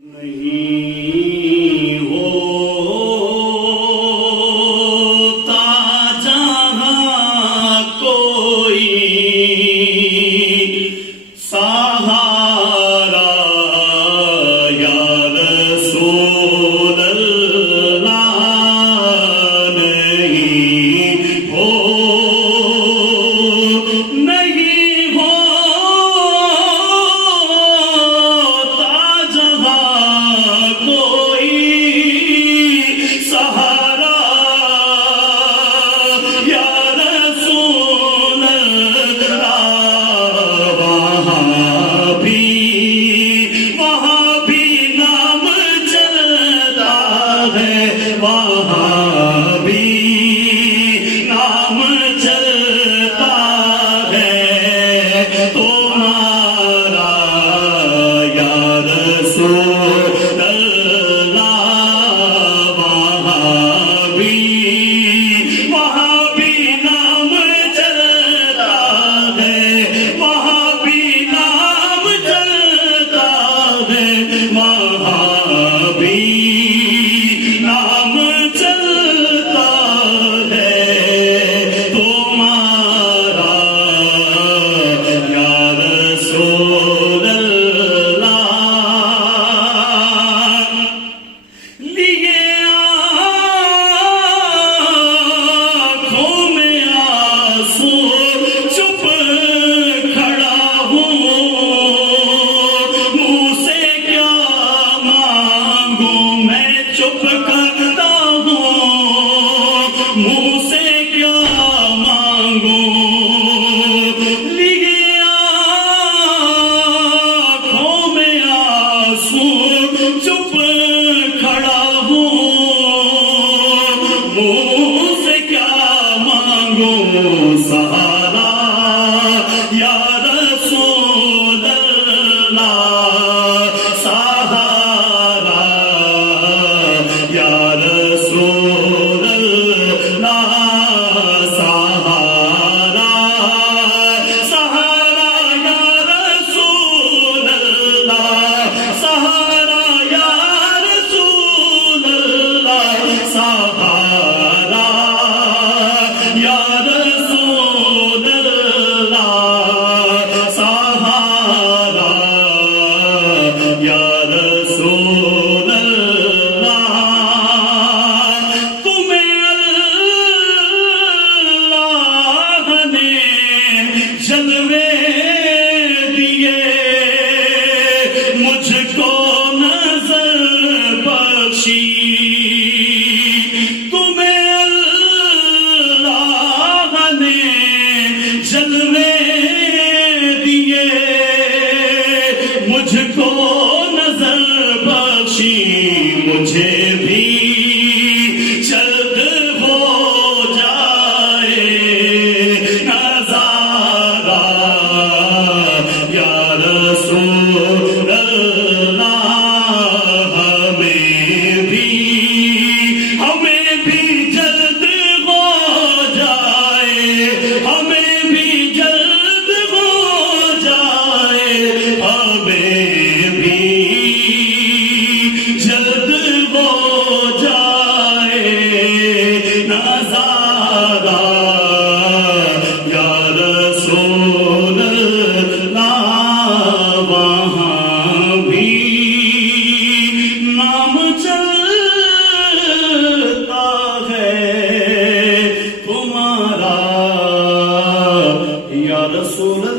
نہیں ہوتا جہاں کوئی سہارا یا رسول اللہ نہیں ہوتا جہاں کوئی سہارا یا رسول اللہ وہاں بھی نام چلتا ہے وہاں بھی نام چلتا ہے تمہارا یا رسول اللہ وہاں بھی نام چلتا ہے وہاں بھی نام چلتا ہے وہاں بھی نام چلتا ہے تمہارا یا رسول اللہ لیے آنکھوں میں آنسو چپ کھڑا ہوں منہ سے کیا مانگوں میں چپ کرتا ہوں منہ سے کیا مانگوں لیے آنکھوں میں آنسو چپ کھڑا ہوں منہ سے کیا مانگوں سہارا یا رسول اللہ سہارا یا رسول اللہ سہارا سہارا یا رسول اللہ سہارا یا رسول اللہ سہارا یا رسول اللہ سہارا یا رسول اللہ تمہیں اللہ نے جلوے دیے مجھ کو نظر بخشی تمہیں اللہ نے جلوے دیے مجھ کو نظر بخشی مجھے بھی جلد ہو جائے نظارہ یا رسول اللہ ہمیں بھی جلد ہو جائے ہمیں بھی جلد ہو جائے ہمیں بھی جلد ہو جائے نظارہ یا رسول اللہ وہاں بھی نام چلتا ہے تمہارا یا رسول اللہ